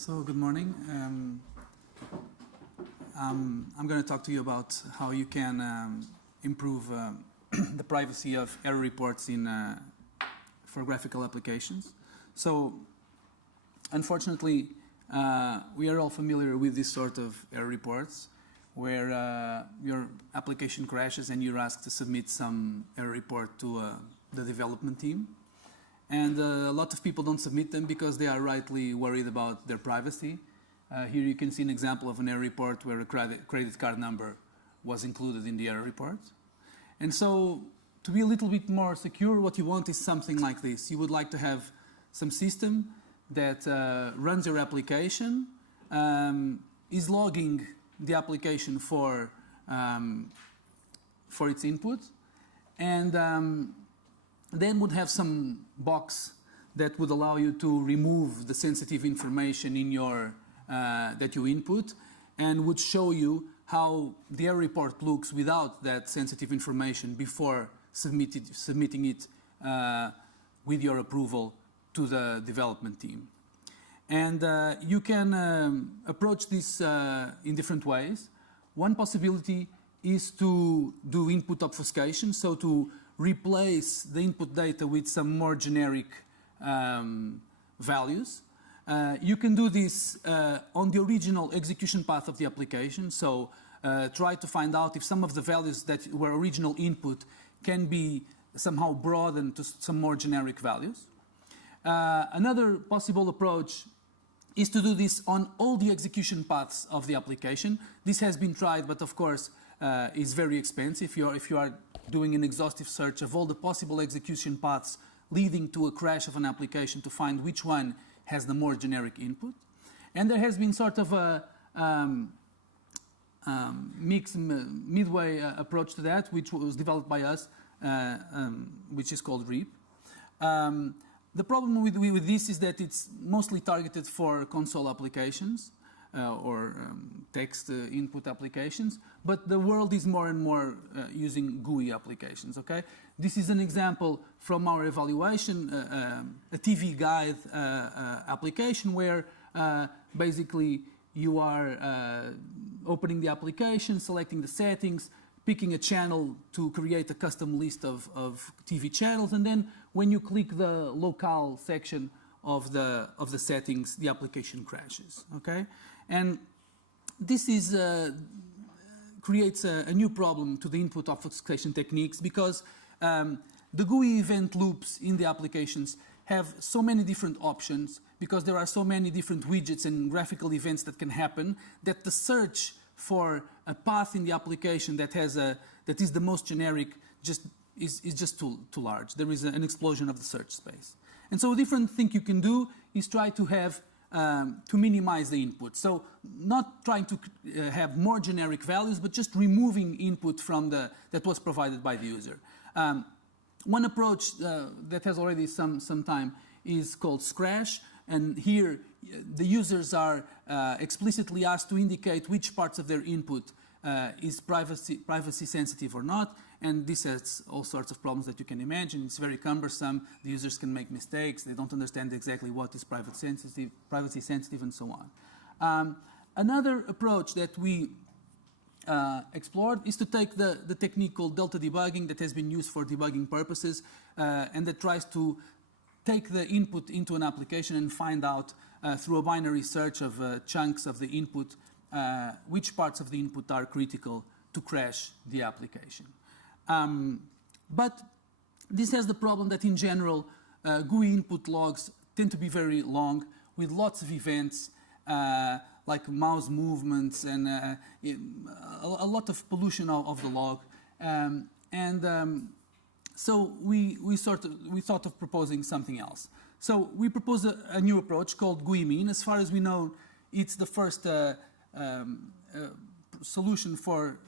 So good morning. I'm going to talk to you about how you can improve the privacy of error reports for graphical applications. So unfortunately, we are all familiar with this sort of error reports where your application crashes and you're asked to submit some error report to the development team. And a lot of people don't submit them because they are rightly worried about their privacy. Here you can see an example of an error report where a credit card number was included in the error report. And so to be a little bit more secure, what you want is something like this. You would like to have some system that runs your application, is logging the application for its input, and then would have some box that would allow you to remove the sensitive information in your that you input, and would show you how the error report looks without that sensitive information before submitting it with your approval to the development team. And you can approach this in different ways. One possibility is to do input obfuscation, so to replace the input data with some more generic values. You can do this on the original execution path of the application, so try to find out if some of the values that were original input can be somehow broadened to some more generic values. Another possible approach is to do this on all the execution paths of the application. This has been tried, but of course is very expensive. If you are doing an exhaustive search of all the possible execution paths leading to a crash of an application to find which one has the more generic input. And there has been sort of a midway approach to that, which was developed by us, which is called REAP. The problem with this is that it's mostly targeted for console applications or text input applications, but the world is more and more using GUI applications, okay? This is an example from our evaluation, a TV guide application where basically you are opening the application, selecting the settings, picking a channel to create a custom list of TV channels, and then when you click the locale section of the settings, the application crashes, okay? And this is creates a new problem to the input obfuscation techniques because the GUI event loops in the applications have so many different options because there are so many different widgets and graphical events that can happen that the search for a path in the application that is the most generic is just too large. There is an explosion of the search space. And so a different thing you can do is try to have to minimize the input. So not trying to have more generic values, but just removing input from that was provided by the user. One approach that has already some time is called Scratch, and here the users are explicitly asked to indicate which parts of their input is privacy sensitive or not, and this has all sorts of problems that you can imagine. It's very cumbersome. The users can make mistakes. They don't understand exactly what is privacy sensitive, and so on. Another approach that we explored is to take the technique called delta debugging that has been used for debugging purposes, and that tries to take the input into an application and find out through a binary search of chunks of the input which parts of the input are critical to crash the application. But this has the problem that in general GUI input logs tend to be very long with lots of events like mouse movements and a lot of pollution of the log. So we thought of proposing something else. So we proposed a new approach called GUImin. As far as we know, it's the first solution for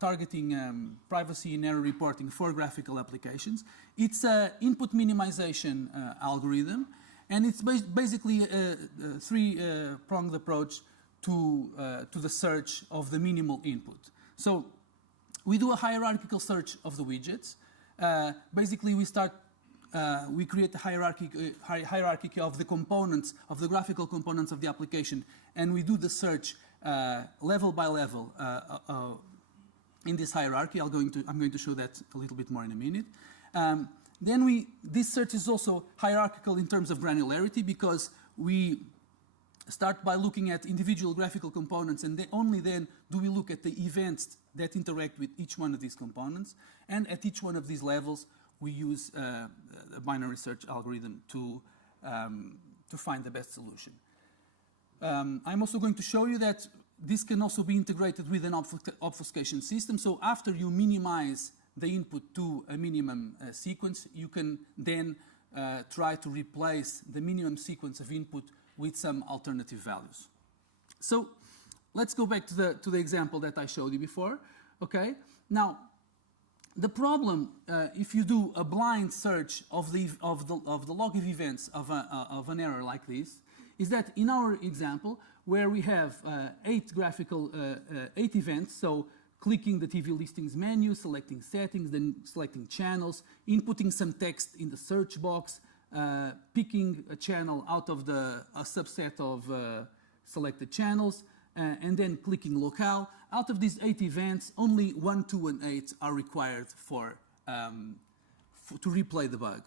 targeting privacy and error reporting for graphical applications. It's an input minimization algorithm, and it's basically a three-pronged approach to the search of the minimal input. So we do a hierarchical search of the widgets. Basically, we start we create a hierarchy of the components, of the graphical components of the application, and we do the search level by level in this hierarchy. I'm going to show that a little bit more in a minute. Then this search is also hierarchical in terms of granularity, because we start by looking at individual graphical components, and only then do we look at the events that interact with each one of these components. And at each one of these levels, we use a binary search algorithm to find the best solution. I'm also going to show you that this can also be integrated with an obfuscation system. So after you minimize the input to a minimum sequence, you can then try to replace the minimum sequence of input with some alternative values. So let's go back to the example that I showed you before. Okay. Now, the problem, if you do a blind search of the log of events of an error like this, is that in our example, where we have 8 events, so clicking the TV listings menu, selecting settings, then selecting channels, inputting some text in the search box, picking a channel out of a subset of selected channels, and then clicking locale. Out of these 8 events, only 1, 2, and 8 are required to replay the bug.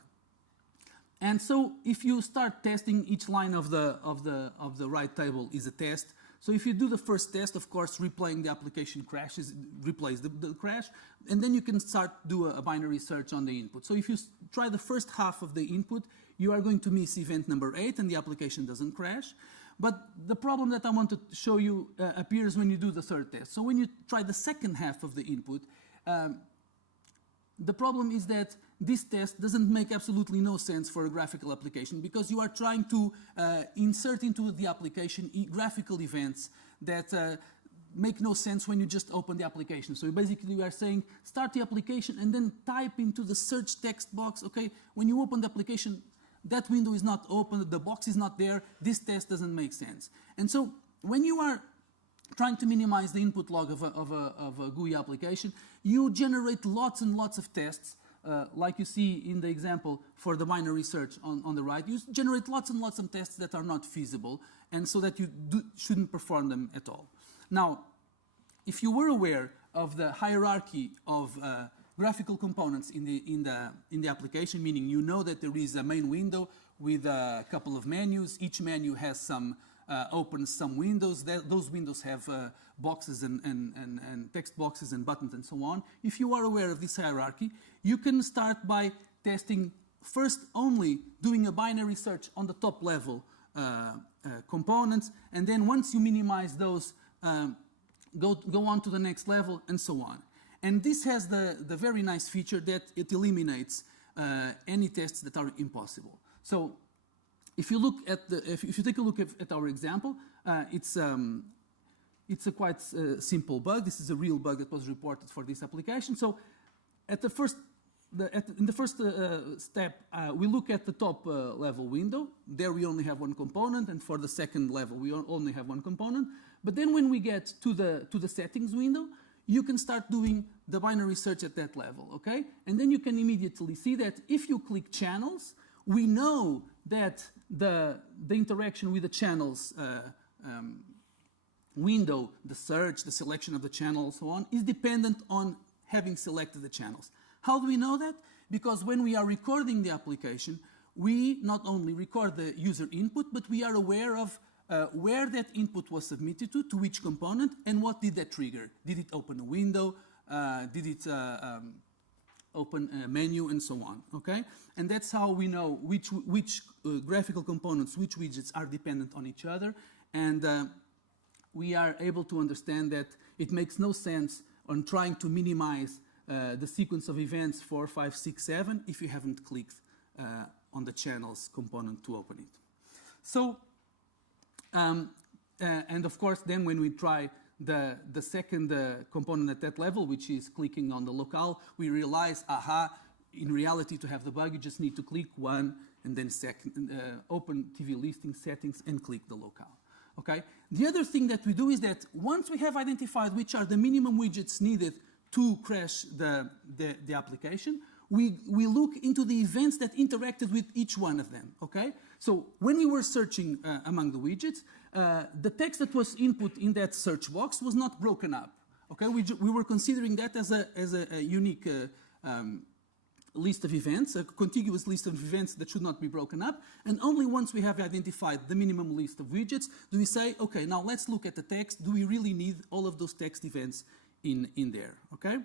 And so if you start testing, each line of the right table is a test. So if you do the first test, of course, replaying the application replays the crash, and then you can start do a binary search on the input. So if you try the first half of the input, you are going to miss event number 8, and the application doesn't crash. But the problem that I want to show you appears when you do the third test. So when you try the second half of the input, the problem is that this test doesn't make absolutely no sense for a graphical application, because you are trying to insert into the application graphical events that make no sense when you just open the application. So basically you are saying start the application and then type into the search text box. Okay, when you open the application, that window is not open, the box is not there, this test doesn't make sense. And so when you are trying to minimize the input log of a GUI application, you generate lots and lots of tests, like you see in the example for the binary search on the right. You generate lots and lots of tests that are not feasible, and so that you shouldn't perform them at all. Now, if you were aware of the hierarchy of graphical components in the application, meaning you know that there is a main window with a couple of menus. Each menu has some opens some windows. Those windows have boxes and text boxes and buttons and so on. If you are aware of this hierarchy, you can start by testing first only doing a binary search on the top level components, and then once you minimize those, go on to the next level and so on. And this has the very nice feature that it eliminates any tests that are impossible. So if you look at if you take a look at our example, it's a quite simple bug. This is a real bug that was reported for this application. So at the first in the first step, we look at the top level window. There we only have one component, and for the second level we only have one component. But then when we get to the settings window, you can start doing the binary search at that level, okay? And then you can immediately see that if you click channels, we know that the interaction with the channels window, the search, the selection of the channel, and so on, is dependent on having selected the channels. How do we know that? Because when we are recording the application, we not only record the user input, but we are aware of where that input was submitted to which component, and what did that trigger. Did it open a window? Did it open a menu, and so on, okay? And that's how we know which graphical components, which widgets are dependent on each other, and we are able to understand that it makes no sense on trying to minimize the sequence of events 4, 5, 6, 7 if you haven't clicked on the channels component to open it. So, and of course, then when we try the second component at that level, which is clicking on the locale, we realize, aha, in reality, to have the bug, you just need to click one and then open TV listing settings and click the locale. Okay? The other thing that we do is that once we have identified which are the minimum widgets needed to crash the application, we look into the events that interacted with each one of them, okay? So when we were searching among the widgets, the text that was input in that search box was not broken up, okay? We were considering that as a unique list of events, a contiguous list of events that should not be broken up, and only once we have identified the minimum list of widgets do we say, okay, now let's look at the text. Do we really need all of those text events in there, okay?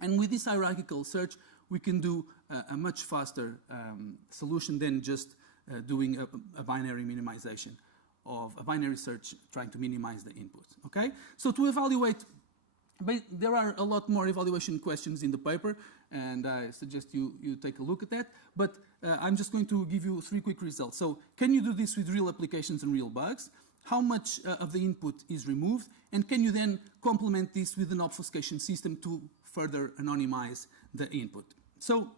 And with this hierarchical search, we can do a much faster solution than just doing a binary minimization of a binary search trying to minimize the input, okay? So to evaluate, there are a lot more evaluation questions in the paper, and I suggest you take a look at that, but I'm just going to give you 3 quick results. So can you do this with real applications and real bugs? How much of the input is removed? And can you then complement this with an obfuscation system to further anonymize the input? So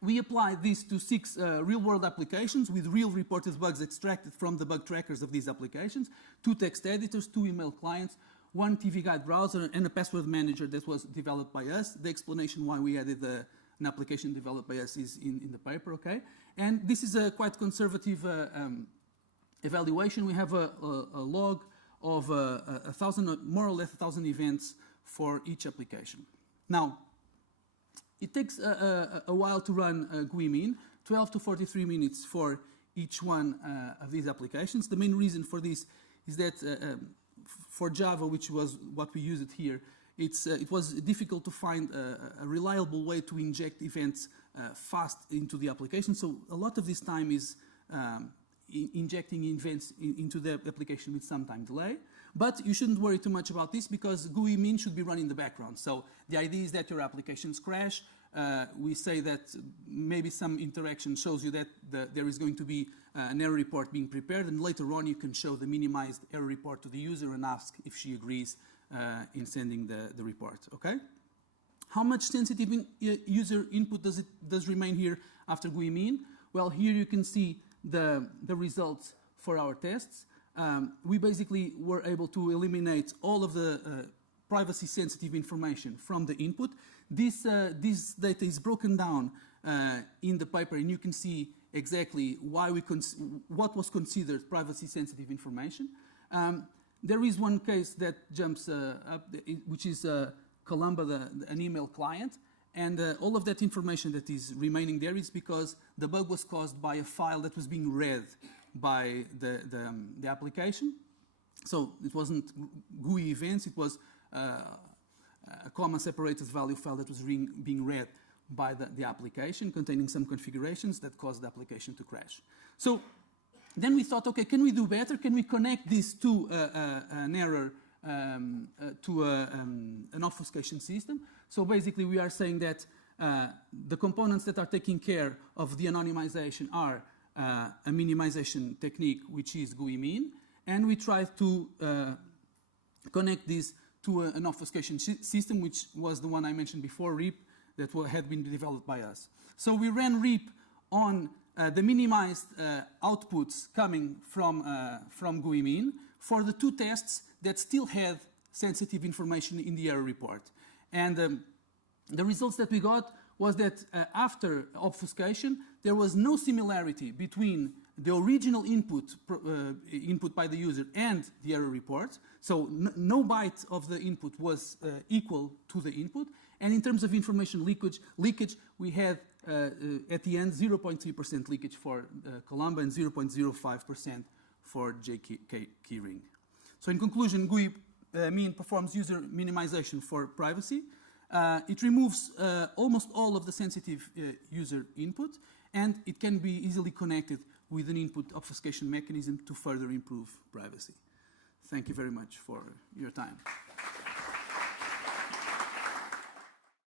we applied this to 6 real-world applications with real reported bugs extracted from the bug trackers of these applications, 2 text editors, 2 email clients, 1 TV Guide browser, and a password manager that was developed by us. The explanation why we added an application developed by us is in the paper, okay? And this is a quite conservative evaluation. We have a log of 1,000, more or less 1,000 events for each application. Now, it takes a while to run GUImin, 12 to 43 minutes for each one of these applications. The main reason for this is that for Java, which was what we used here, it was difficult to find a reliable way to inject events fast into the application. So a lot of this time is injecting events into the application with some time delay. But you shouldn't worry too much about this because GUImin should be running in the background. So the idea is that your applications crash. We say that maybe some interaction shows you that there is going to be an error report being prepared, and later on you can show the minimized error report to the user and ask if she agrees in sending the report, okay? How much sensitive user input does remain here after GUImin? Well, here you can see the results for our tests. We basically were able to eliminate all of the privacy-sensitive information from the input. This data is broken down in the paper, and you can see exactly why what was considered privacy-sensitive information. There is one case that jumps up, which is Columba, an email client, and all of that information that is remaining there is because the bug was caused by a file that was being read by the application. So it wasn't GUI events, it was a comma-separated value file that was being read by the application, containing some configurations that caused the application to crash. So then we thought, okay, can we do better? Can we connect this to an error, to an obfuscation system? So basically we are saying that the components that are taking care of the anonymization are a minimization technique, which is GUImin, and we try to connect this to an obfuscation system, which was the one I mentioned before, RIP, that had been developed by us. So we ran RIP on the minimized outputs coming from GUImin for the 2 tests that still had sensitive information in the error report. And the results that we got was that after obfuscation, there was no similarity between the original input by the user and the error report. So no byte of the input was equal to the input. And in terms of information leakage, we had at the end 0.3% leakage for Columba and 0.05% for GUImin. So in conclusion, GUImin performs user minimization for privacy. It removes almost all of the sensitive user input, and it can be easily connected with an input obfuscation mechanism to further improve privacy. Thank you very much for your time.